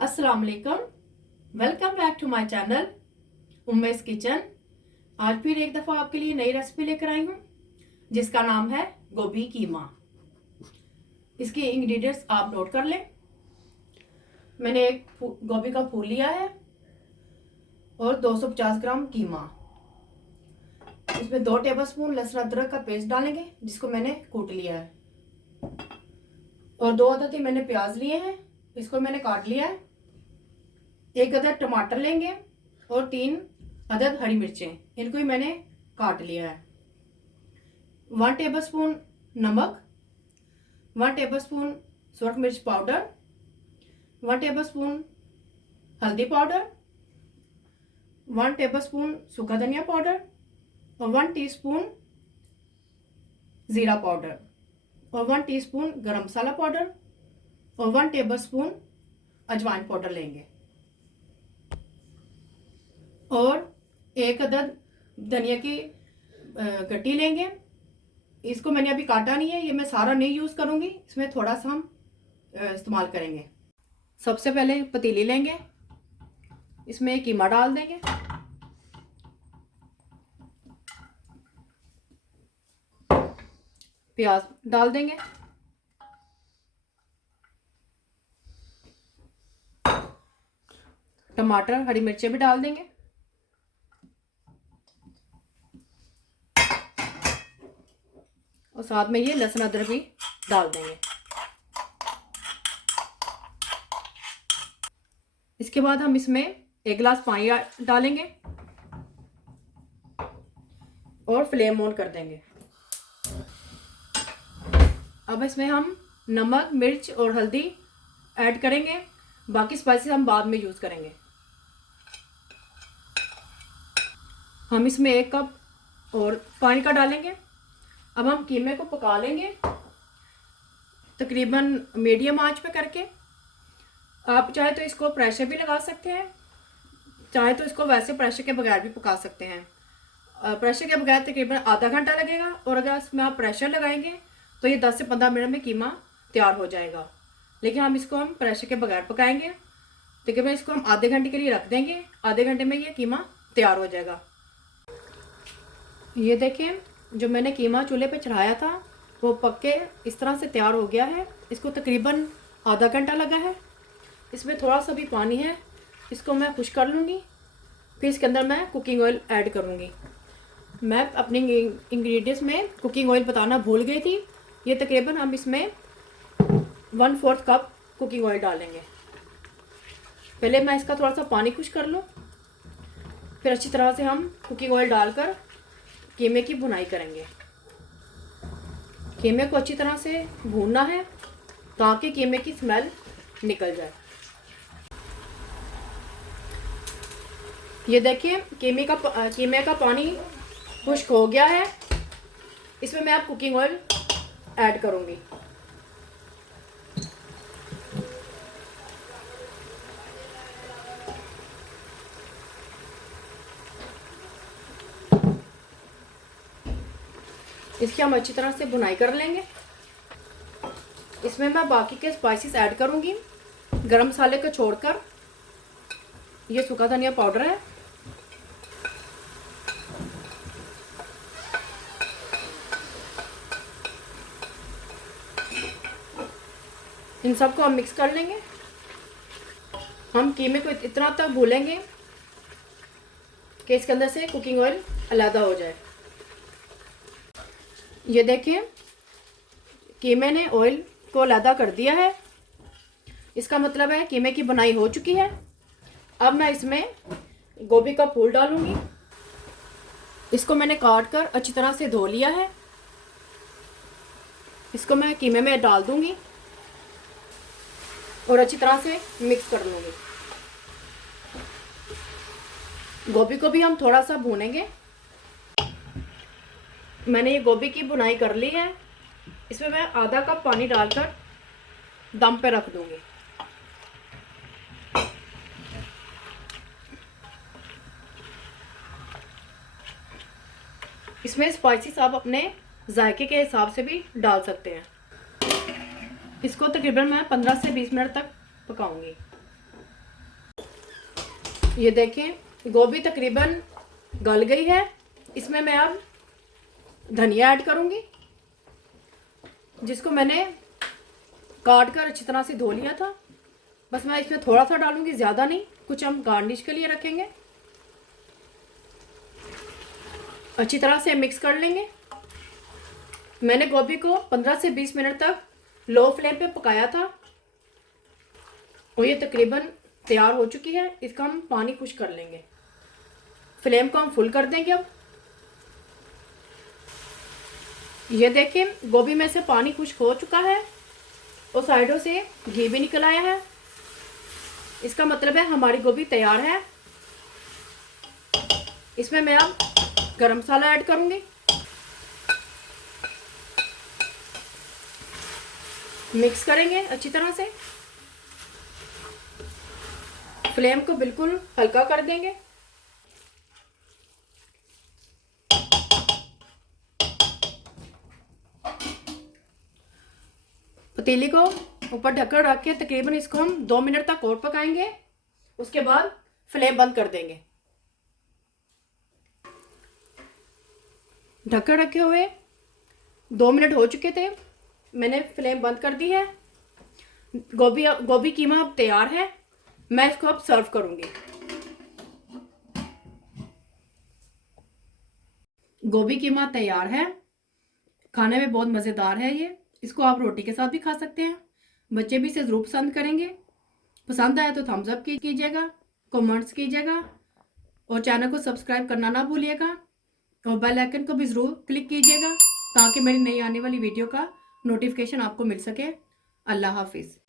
अस्सलाम वालेकुम, welcome back to my channel उम्मेस किचन। आज फिर एक दफ़ा आपके लिए नई रेसिपी लेकर आई हूँ जिसका नाम है गोभी कीमा। इसके इंग्रेडिएंट्स आप नोट कर लें। मैंने एक गोभी का फूल लिया है और 250 ग्राम कीमा। इसमें 2 टेबलस्पून लहसुन अदरक का पेस्ट डालेंगे जिसको मैंने कूट लिया है, और 2 अदद ही मैंने प्याज लिए हैं, इसको मैंने काट लिया है। 1 अदद टमाटर लेंगे और 3 अदद हरी मिर्चें, इनको ही मैंने काट लिया है। 1 टेबलस्पून नमक, 1 टेबलस्पून सूरख मिर्च पाउडर, 1 टेबलस्पून हल्दी पाउडर, 1 टेबलस्पून सूखा धनिया पाउडर और 1 टीस्पून जीरा पाउडर और 1 टीस्पून गरम मसाला पाउडर और 1 टेबलस्पून अजवाइन पाउडर लेंगे और 1 अदद धनिया की गट्टी लेंगे। इसको मैंने अभी काटा नहीं है, ये मैं सारा नहीं यूज़ करूँगी, इसमें थोड़ा सा हम इस्तेमाल करेंगे। सबसे पहले पतीली लेंगे, इसमें कीमा डाल देंगे। प्याज डाल देंगे, टमाटर हरी मिर्चें भी डाल देंगे और साथ में ये लहसुन अदरक भी डाल देंगे। इसके बाद हम इसमें 1 गिलास पानी डालेंगे और फ्लेम ऑन कर देंगे। अब इसमें हम नमक, मिर्च और हल्दी ऐड करेंगे, बाकी स्पाइसेस हम बाद में यूज़ करेंगे। हम इसमें 1 कप और पानी का डालेंगे। अब हम कीमे को पका लेंगे तकरीबन मीडियम आंच पे करके। आप चाहे तो इसको प्रेशर भी लगा सकते हैं, चाहे तो इसको वैसे प्रेशर के बगैर भी पका सकते हैं। प्रेशर के बगैर तकरीबन आधा घंटा लगेगा, और अगर इसमें आप प्रेशर लगाएंगे तो ये 10 से 15 मिनट में कीमा तैयार हो जाएगा। लेकिन हम प्रेशर के बगैर पकाएंगे, तकरीबन इसको हम आधे घंटे के लिए रख देंगे। आधे घंटे में ये कीमा तैयार हो जाएगा। ये देखें, जो मैंने कीमा चूल्हे पे चढ़ाया था वो पक के इस तरह से तैयार हो गया है। इसको तकरीबन आधा घंटा लगा है। इसमें थोड़ा सा भी पानी है, इसको मैं खुश कर लूँगी, फिर इसके अंदर मैं कुकिंग ऑयल ऐड करूँगी। मैं अपने इंग्रेडिएंट्स में कुकिंग ऑयल बताना भूल गई थी। ये तकरीबन हम इसमें 1/4 कप कुकिंग ऑयल डालेंगे। पहले मैं इसका थोड़ा सा पानी खुश कर लूँ, फिर अच्छी तरह से हम कुकिंग ऑयल डालकर कीमे की भुनाई करेंगे। कीमे को अच्छी तरह से भूनना है ताकि कीमे की स्मेल निकल जाए। ये देखिए, कीमे का पानी खुश्क हो गया है। इसमें मैं अब कुकिंग ऑयल ऐड करूंगी। इसकी हम अच्छी तरह से भुनाई कर लेंगे। इसमें मैं बाकी के स्पाइसेस ऐड करूंगी। गरम मसाले को छोड़कर ये सूखा धनिया पाउडर है, इन सबको हम मिक्स कर लेंगे। हम कीमे को इतना तक भूलेंगे कि इसके अंदर से कुकिंग ऑयल अलग हो जाए। ये देखिए, कीमे ने ऑयल को अलग कर दिया है, इसका मतलब है कीमे की बुनाई हो चुकी है। अब मैं इसमें गोभी का फूल डालूंगी। इसको मैंने काट कर अच्छी तरह से धो लिया है। इसको मैं कीमे में डाल दूंगी और अच्छी तरह से मिक्स कर लूँगी। गोभी को भी हम थोड़ा सा भूनेंगे। मैंने ये गोभी की भुनाई कर ली है। इसमें मैं आधा कप पानी डालकर दम पे रख दूंगी। इसमें स्पाइसेस आप अपने जायके के हिसाब से भी डाल सकते हैं। इसको तकरीबन मैं 15 से 20 मिनट तक पकाऊंगी। ये देखें गोभी तकरीबन गल गई है। इसमें मैं अब धनिया ऐड करूंगी, जिसको मैंने काट कर अच्छी तरह से धो लिया था। बस मैं इसमें थोड़ा सा डालूंगी, ज़्यादा नहीं, कुछ हम गार्निश के लिए रखेंगे। अच्छी तरह से मिक्स कर लेंगे। मैंने गोभी को 15 से 20 मिनट तक लो फ्लेम पे पकाया था और ये तकरीबन तैयार हो चुकी है। इसका हम पानी खुश कर लेंगे। फ्लेम को हम फुल कर देंगे। अब ये देखिए गोभी में से पानी खुश्क हो चुका है और साइडों से घी भी निकल आया है। इसका मतलब है हमारी गोभी तैयार है। इसमें मैं अब गरम मसाला ऐड करूंगी। मिक्स करेंगे अच्छी तरह से। फ्लेम को बिल्कुल हल्का कर देंगे। पतीली को ऊपर ढक्कन रख के तकरीबन इसको हम 2 मिनट तक और पकाएंगे। उसके बाद फ्लेम बंद कर देंगे। ढक्कन रखे हुए 2 मिनट हो चुके थे, मैंने फ्लेम बंद कर दी है। गोभी कीमा अब तैयार है। मैं इसको अब सर्व करूंगी। गोभी कीमा तैयार है। खाने में बहुत मज़ेदार है ये। इसको आप रोटी के साथ भी खा सकते हैं। बच्चे भी इसे ज़रूर पसंद करेंगे। पसंद आया तो थम्स अप कीजिएगा, कमेंट्स कीजिएगा और चैनल को सब्सक्राइब करना ना भूलिएगा और बेल आइकन को भी ज़रूर क्लिक कीजिएगा ताकि मेरी नई आने वाली वीडियो का नोटिफिकेशन आपको मिल सके। अल्लाह हाफिज़।